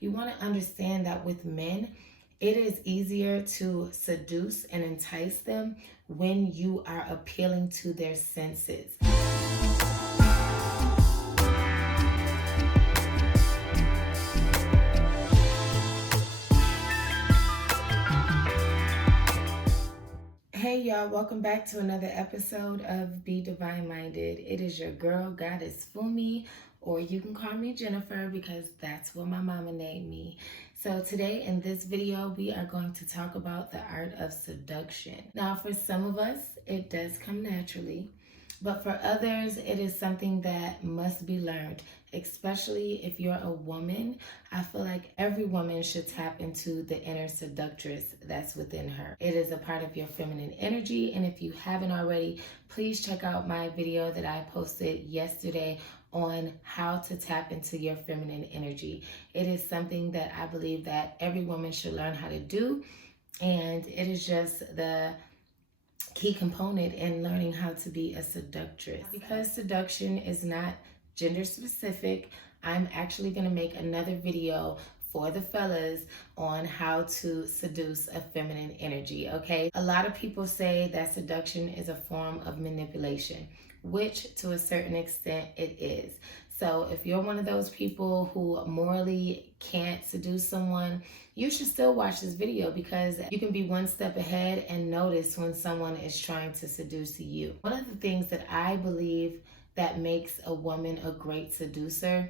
you want to understand that with men, it is easier to seduce and entice them when you are appealing to their senses. Hey y'all, welcome back to another episode of Be Divine Minded. It is your girl, Goddess Fumi, or you can call me Jennifer because that's what my mama named me. So today in this video, we are going to talk about the art of seduction. Now, for some of us, it does come naturally, but for others, it is something that must be learned, especially if you're a woman. I feel like every woman should tap into the inner seductress that's within her. It is a part of your feminine energy, and if you haven't already, please check out my video that I posted yesterday on how to tap into your feminine energy. It is something that I believe that every woman should learn how to do, and it is just the key component in learning how to be a seductress. Because seduction is not gender specific, I'm actually going to make another video for the fellas on how to seduce a feminine energy, okay? A lot of people say that seduction is a form of manipulation, which to a certain extent it is. So if you're one of those people who morally can't seduce someone, you should still watch this video because you can be one step ahead and notice when someone is trying to seduce you. One of the things that I believe that makes a woman a great seducer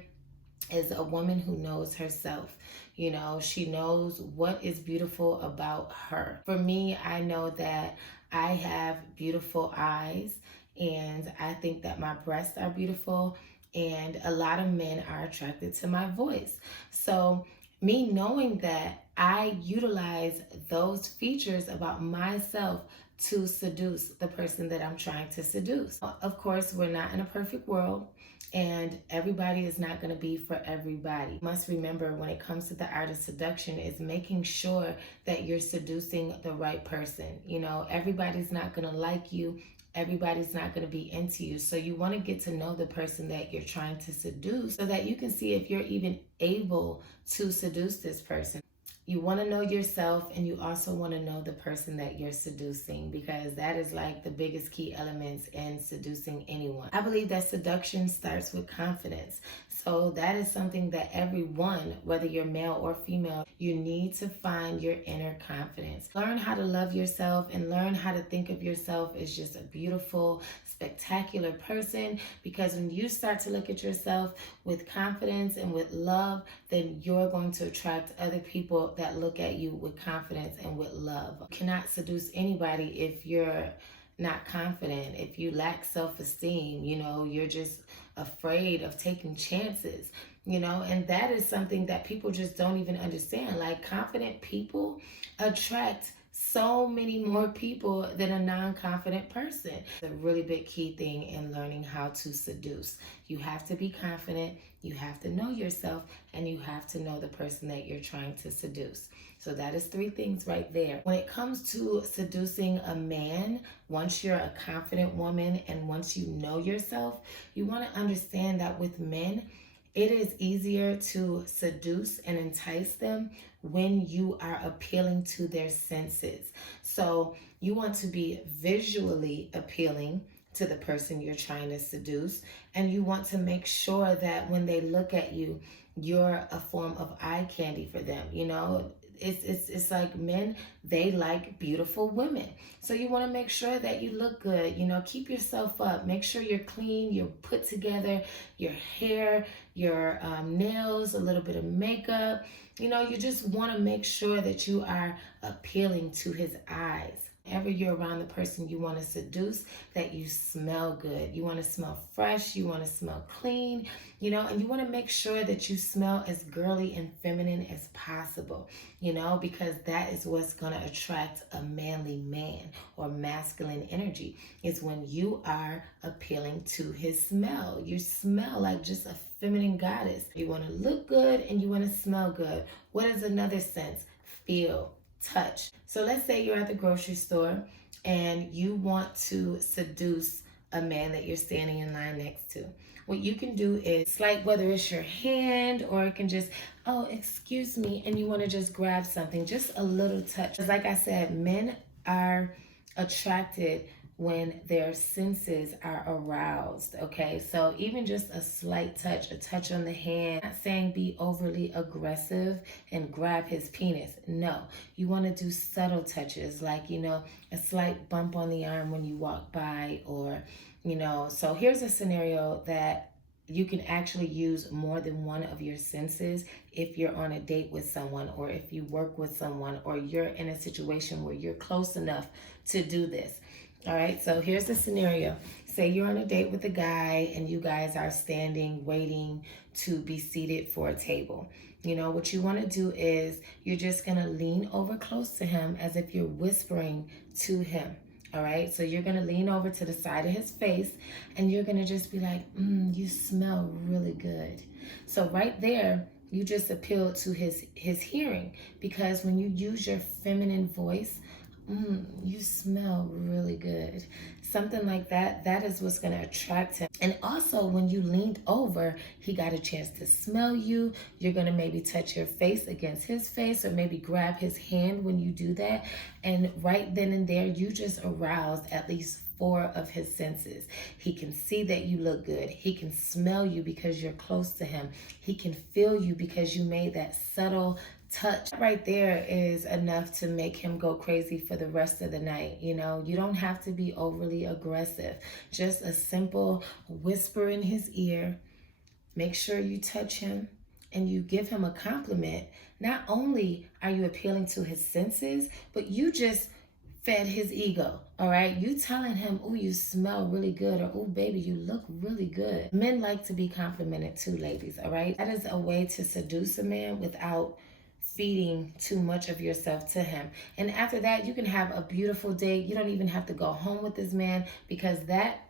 is a woman who knows herself. You know, she knows what is beautiful about her. For me, I know that I have beautiful eyes, and I think that my breasts are beautiful, and a lot of men are attracted to my voice. So me knowing that, I utilize those features about myself to seduce the person that I'm trying to seduce. Of course, we're not in a perfect world, and everybody is not going to be for everybody. You must remember, when it comes to the art of seduction, is making sure that you're seducing the right person. You know, everybody's not going to like you. Everybody's not going to be into you. So you want to get to know the person that you're trying to seduce so that you can see if you're even able to seduce this person. You want to know yourself, and you also want to know the person that you're seducing, because that is like the biggest key elements in seducing anyone. I believe that seduction starts with confidence. So that is something that everyone, whether you're male or female, you need to find your inner confidence. Learn how to love yourself and learn how to think of yourself as just a beautiful, spectacular person, because when you start to look at yourself with confidence and with love, then you're going to attract other people that look at you with confidence and with love. You cannot seduce anybody if you're not confident, if you lack self-esteem, you know, you're just afraid of taking chances, you know, and that is something that people just don't even understand. Like, confident people attract so many more people than a non-confident person. It's a really big key thing in learning how to seduce. You have to be confident, you have to know yourself, and you have to know the person that you're trying to seduce. So that is 3 things right there. When it comes to seducing a man, once you're a confident woman and once you know yourself, you want to understand that with men, it is easier to seduce and entice them when you are appealing to their senses. So you want to be visually appealing to the person you're trying to seduce, and you want to make sure that when they look at you, you're a form of eye candy for them. You know, it's like men, they like beautiful women. So you want to make sure that you look good, you know, keep yourself up, make sure you're clean, you're put together, your hair, your nails, a little bit of makeup. You know, you just want to make sure that you are appealing to his eyes. Whenever you're around the person you want to seduce, that you smell good. You want to smell fresh. You want to smell clean, you know, and you want to make sure that you smell as girly and feminine as possible, you know, because that is what's going to attract a manly man or masculine energy, is when you are appealing to his smell. You smell like just a feminine goddess. You want to look good and you want to smell good. What is another sense? Feel, touch. So let's say you're at the grocery store and you want to seduce a man that you're standing in line next to. What you can do is, like, whether it's your hand or it can just, oh, excuse me, and you want to just grab something, just a little touch. Because like I said, men are attracted when their senses are aroused, okay? So even just a slight touch, a touch on the hand, I'm not saying be overly aggressive and grab his penis. No, you want to do subtle touches, like, a slight bump on the arm when you walk by, or, so here's a scenario that you can actually use more than one of your senses if you're on a date with someone, or if you work with someone, or you're in a situation where you're close enough to do this. All right, so here's the scenario. Say you're on a date with a guy and you guys are standing waiting to be seated for a table. What you want to do is you're just going to lean over close to him as if you're whispering to him. All right, so you're going to lean over to the side of his face and you're going to just be like, you smell really good. So right there, you just appeal to his hearing, because when you use your feminine voice, you smell really good. Something like that, that is what's going to attract him. And also, when you leaned over, he got a chance to smell you. You're going to maybe touch your face against his face, or maybe grab his hand when you do that. And right then and there, you just aroused at least 4 of his senses. He can see that you look good. He can smell you because you're close to him. He can feel you because you made that subtle touch. Right there is enough to make him go crazy for the rest of the night. You don't have to be overly aggressive. Just a simple whisper in his ear. Make sure you touch him and you give him a compliment. Not only are you appealing to his senses, but you just fed his ego. All right, you telling him, oh, you smell really good, or oh, baby, you look really good. Men like to be complimented too, ladies. All right, that is a way to seduce a man without feeding too much of yourself to him. And after that, you can have a beautiful date. You don't even have to go home with this man, because that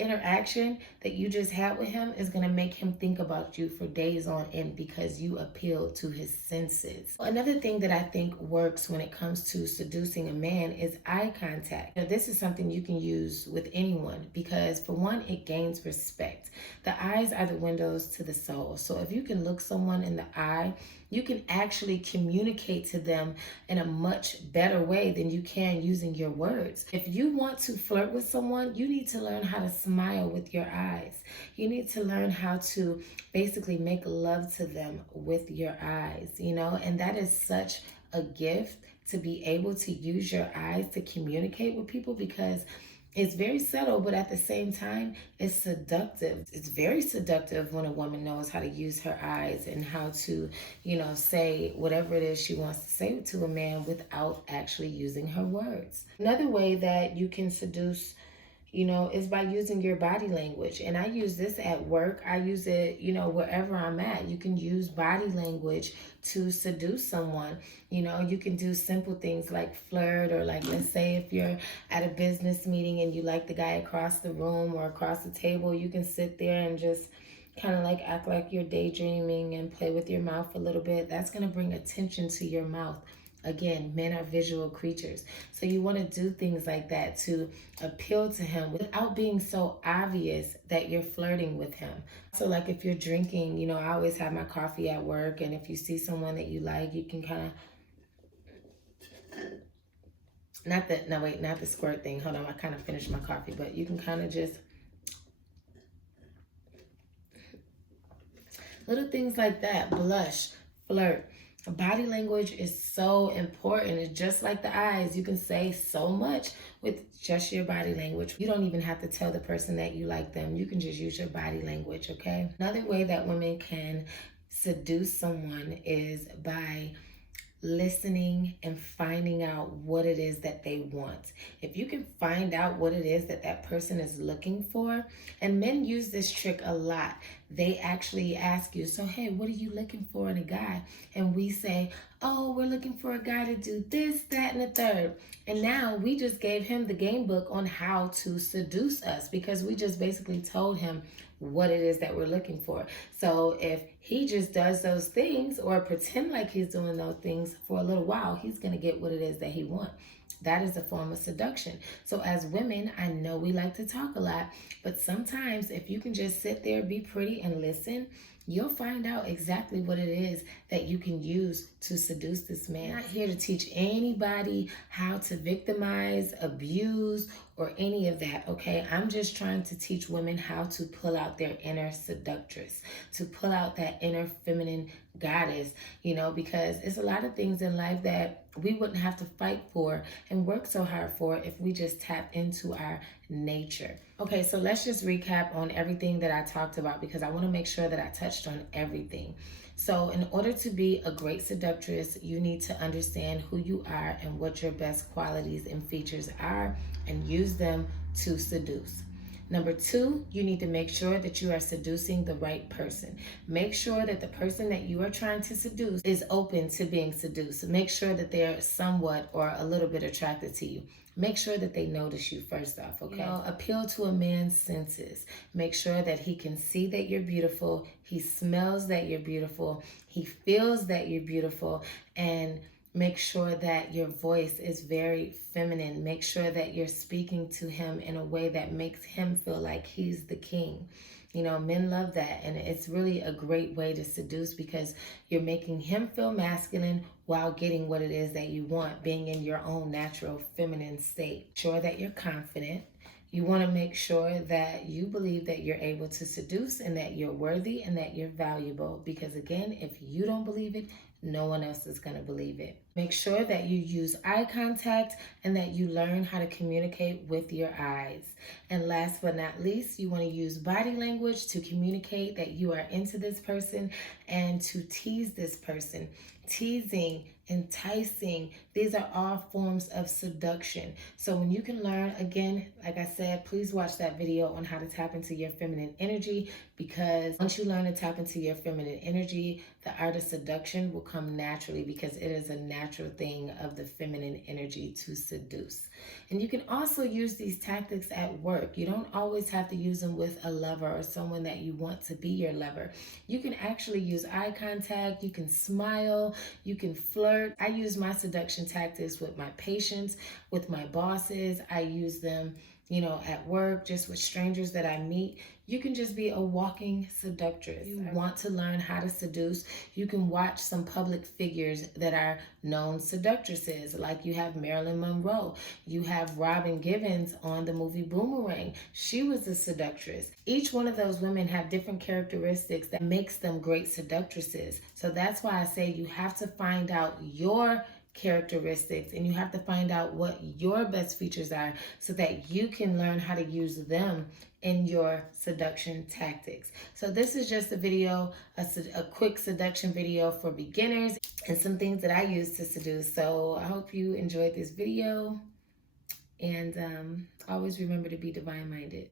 interaction that you just had with him is going to make him think about you for days on end, because you appealed to his senses. Another thing that I think works when it comes to seducing a man is eye contact. This is something you can use with anyone, because for one, it gains respect. The eyes are the windows to the soul. So if you can look someone in the eye, you can actually communicate to them in a much better way than you can using your words. If you want to flirt with someone, you need to learn how to smile with your eyes. You need to learn how to basically make love to them with your eyes, and that is such a gift, to be able to use your eyes to communicate with people, because it's very subtle, but at the same time, it's seductive. It's very seductive when a woman knows how to use her eyes and how to, say whatever it is she wants to say to a man without actually using her words. Another way that you can seduce, is by using your body language. And I use this at work. I use it, wherever I'm at. You can use body language to seduce someone. You can do simple things like flirt, or like, let's say if you're at a business meeting and you like the guy across the room or across the table, you can sit there and just kind of like act like you're daydreaming and play with your mouth a little bit. That's going to bring attention to your mouth. Again, men are visual creatures. So you want to do things like that to appeal to him without being so obvious that you're flirting with him. So like if you're drinking, I always have my coffee at work, and if you see someone that you like, you can kind of, not the squirt thing. Hold on, I kind of finished my coffee, but you can kind of just, little things like that, blush, flirt. Body language is so important. It's just like the eyes. You can say so much with just your body language. You don't even have to tell the person that you like them. You can just use your body language, okay? Another way that women can seduce someone is by listening and finding out what it is that they want. If you can find out what it is that that person is looking for, and men use this trick a lot. They actually ask you, so hey, what are you looking for in a guy? And we say, oh, we're looking for a guy to do this, that, and the third. And now we just gave him the game book on how to seduce us, because we just basically told him what it is that we're looking for. So if he just does those things or pretend like he's doing those things for a little while, he's going to get what it is that he wants. That is a form of seduction. So as women, I know we like to talk a lot, but sometimes if you can just sit there, be pretty, and listen, you'll find out exactly what it is that you can use to seduce this man. I'm not here to teach anybody how to victimize, abuse, or any of that, okay? I'm just trying to teach women how to pull out their inner seductress, to pull out that inner feminine goddess, because it's a lot of things in life that we wouldn't have to fight for and work so hard for if we just tap into our nature. Okay, so let's just recap on everything that I talked about because I want to make sure that I touched on everything. So in order to be a great seductress, you need to understand who you are and what your best qualities and features are and use them to seduce. Number two, you need to make sure that you are seducing the right person. Make sure that the person that you are trying to seduce is open to being seduced. Make sure that they're somewhat or a little bit attracted to you. Make sure that they notice you first off, okay? Appeal to a man's senses. Make sure that he can see that you're beautiful. He smells that you're beautiful. He feels that you're beautiful. And make sure that your voice is very feminine. Make sure that you're speaking to him in a way that makes him feel like he's the king. Men love that, and it's really a great way to seduce because you're making him feel masculine while getting what it is that you want, being in your own natural feminine state. Sure that you're confident. You want to make sure that you believe that you're able to seduce and that you're worthy and that you're valuable. Because again, if you don't believe it, no one else is going to believe it. Make sure that you use eye contact and that you learn how to communicate with your eyes. And last but not least, you want to use body language to communicate that you are into this person and to tease this person. Teasing, enticing, these are all forms of seduction. So when you can learn, again, like I said, please watch that video on how to tap into your feminine energy, because once you learn to tap into your feminine energy, the art of seduction will come naturally because it is a natural thing of the feminine energy to seduce. And you can also use these tactics at work. You don't always have to use them with a lover or someone that you want to be your lover. You can actually use eye contact, you can smile, you can flirt. I use my seduction tactics with my patients, with my bosses. I use them, at work, just with strangers that I meet. You can just be a walking seductress. You want to learn how to seduce, you can watch some public figures that are known seductresses. Like you have Marilyn Monroe. You have Robin Givens on the movie Boomerang. She was a seductress. Each one of those women have different characteristics that makes them great seductresses. So that's why I say you have to find out your characteristics and you have to find out what your best features are so that you can learn how to use them in your seduction tactics. So this is just a video, a quick seduction video for beginners and some things that I use to seduce. So I hope you enjoyed this video, and always remember to be divine minded.